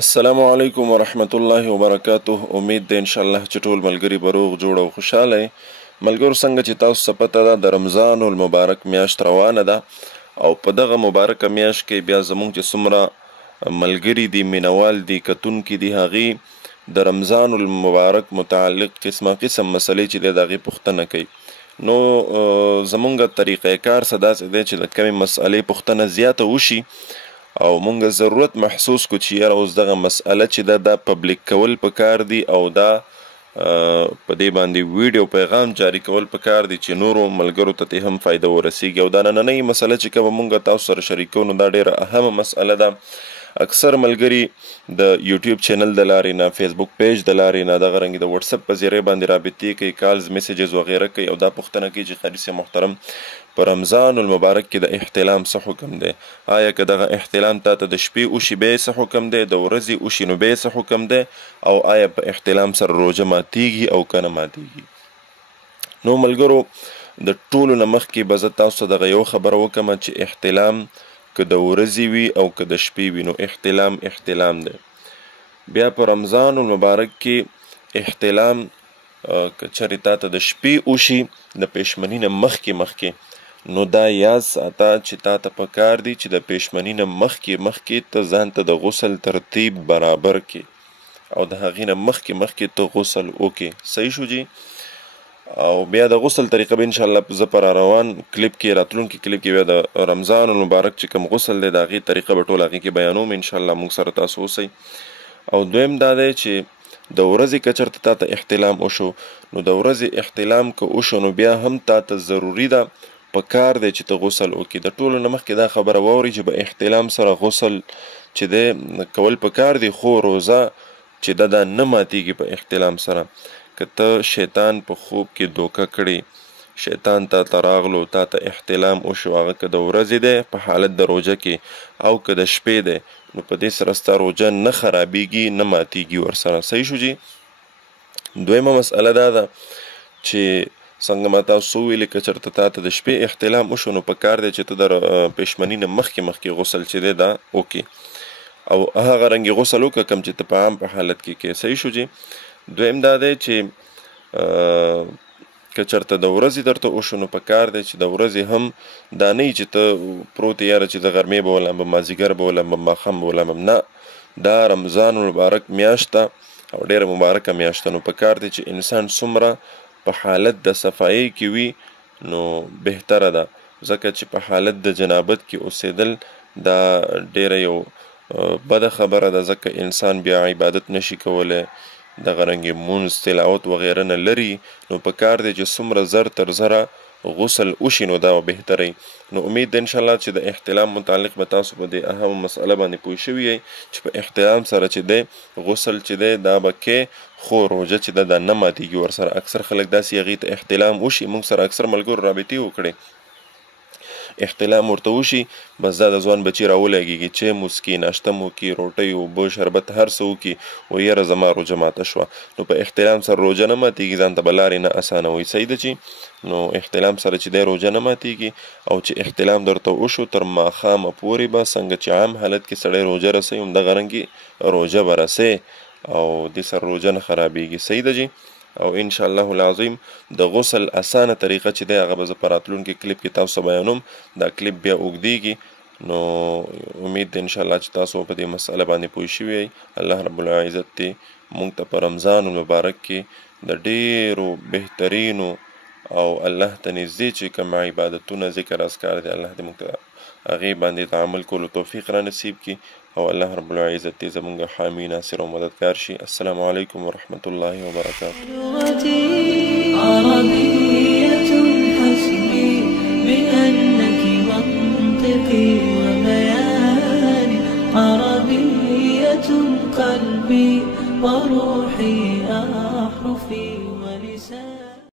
السلام علیکم ورحمت الله وبرکاته. امید ده انشاءالله چې ټول ملګري به روغ جوړ او خوشحاله یې. ملګرو څنګه چې تاسو ته پته ده د رمضان المبارک میاشت روانه ده او په دغه مبارکه میاشت کې بیا زموږ چې څومره ملګري دي، مینوال دي، کتونکي دي، هغې د رمضان المبارک متعلق قسم مسلې چې دی د هغې پوښتنه کوي. نو زمونږ طریقه کار څه داسې دی چې د کمې مسئلې پوښتنه زیاته وشي او مونږ ضرورت محسوس کو چې یاره اوس دغه مسئله چې دا پبلیک کول پکار دي او دا په دې باندې ویډیو پیغام جاری کول پکار دي چې نورو ملګرو ته هم فایده ورسیږي. او دا نننۍ مسئله چې کومه مونږ تاسو سره شریکو نو دا ډیره اهمه مسئله ده. اکثر ملګري د یوټیوب چینل د لارې نه، فیسبوک پیج د لارې نه، دغه رنګ د واتساپ په ذریعه باندې رابطې کوي، کالز میسیجز وغیره کوي او دا پوښتنه کوي چې قاری صاحب محترم په رمضان المبارک کې د احتلام څه حکم دی؟ آیا که دغه احتلام تاته د شپې وشي بیا څه حکم دی؟ د ورځې وشي نو بیا څه حکم دی؟ او آیا په احتلام سره روژه ماتیږي او که نه ماتیږي؟ نو ملګرو د ټولو نه مخکې به زه تاسو ته دغه یو خبره وکړم چې احتلام که د ورځې وي او که د شپې وي نو احتلام دی. بیا په رمضان المبارک کې احتلام که چېرې تاته د شپې وشي د پیشمني نه مخکې نو دا یاد ساته چې تاته پکار دی چې د پیشمني نه مخکې ته ځان ته د غسل ترتیب برابر کې او د هغې نه مخکې ته غسل وکې. صحیح شو جی؟ او بیا د غسل طریقه به انشاءالله زه په روان کلیپ کې، راتلونکي کلیپ کې بیا د رمضان المبارک چې کوم غسل دی د هغې طریقه به ټول هغې کې بیانوم انشاءالله. موږ سره تاسو اوسئ. او دویم دا دی چې د ورځې که چېرته تاته احتلام وشو نو د ورځې احتلام که وشو نو بیا هم تاته ضروري ده، پکار دی چې ته غسل وکړي. د ټولو نه مخکې دا خبره واورئ چې په احتلام سره غسل چې دی کول پکار دی، خو روزه چې ده دا نه ماتیږي په احتلام سره. که ته شیطان په خوب کې دوکه کړي، شیطان تا راغلو، تا ته احتلام وشو، هغه که د ورځې دی په حالت د روژه کې او که د شپې دی نو په دې سره ستا روژه نه خرابیږي نه ماتیږي ورسره. صحیح شو جی؟ دویمه مسئله دا ده چې څنګه ما تاسو وویلې که چېرته تاته د شپې احتلام وشو نو پکار دی چې ته د پیشمني نه مخکې غسل چې دی دا وکړي او هغه رنګې غسل وکړه کوم چې ته په عام په حالت کې کوې. صحیح شو جی؟ دویم دا دی چې که چېرته د ورځې درته وشو نو پکار دی چې د ورځې هم دا نه چې ته پروت یاره چې د غرمې به ولامبم، مازدیګر به ولامبم، ماښام به ولامبم. نه، دا رمضان المبارک میاشت ده او ډیره مبارکه میاشت ده. نو پکار دی چې انسان څومره په حالت د صفایۍ کې وي نو بهتره ده، ځکه چې په حالت د جنابت کې اوسېدل دا ډیره یو بده خبره ده، ځکه انسان بیا عبادت نشي کولی، دغه رنګې مونځ، تلاوت وغیره نه لري. نو پکار دی چې څومره زر تر زره غسل وشي نو دا بهتره. نو امید ده انشاءالله چې د احتلام متعلق به تاسو په دې اهم مسئله باندې پوه شوي یئ چې په احتلام سره چې دی غسل چې دی دا به کې خو روژه چې ده دا نه ماتیږي ورسره. اکثر خلک داسې هغې ته احتلام وشي، موږ سره اکثر ملګرو رابطې وکړې، احتلام ورته وشي بس دا د ځوان بچي راولګېږي چې موسکي، ناشته مو وکړي، روټۍ، اوبه، شربت، هر څه وکړي و یاره زما روژه ماته شوه. نو په احتلام سره روژه نه ماتیږي، ځان ته به لارې نه اسانوئ. صحیح ده چې نو احتلام سره چې دی روژه نه ماتیږي او چې احتلام درته وشو تر ماښامه پورې به څنګه چې عام حالت کې سړی روژه رسوي همدغه رنګې روژه به رسوي او دې سره روژه نه خرابیږي. صحیح ده جی؟ او انشاءالله العظیم د غسل اسانه طریقه چې دی هغه به زه په راتلونکي کلیپ کې تاسو بیانوم. دا کلیپ بیا اوږدیږي نو امید ده انشاءالله چې تاسو په دې مسئله باندې پوه شوي یئ. الله رب العزت دې موږ ته په رمضان المبارک کې د ډیرو بهترینو او الله ته نږدې چې کوم عبادتونه ذکر اذکار دی الله دې موږ ته هغې باندې د عمل کولو توفیق را نصیب کړي او الله رب العزت دې زموږ حامی، ناصر او مددگار شي. السلام علیکم ورحمت الله وبرکاته. عربية حسبي بأنك منطقي وبياني، عربية قلبي وروحي أحرفي.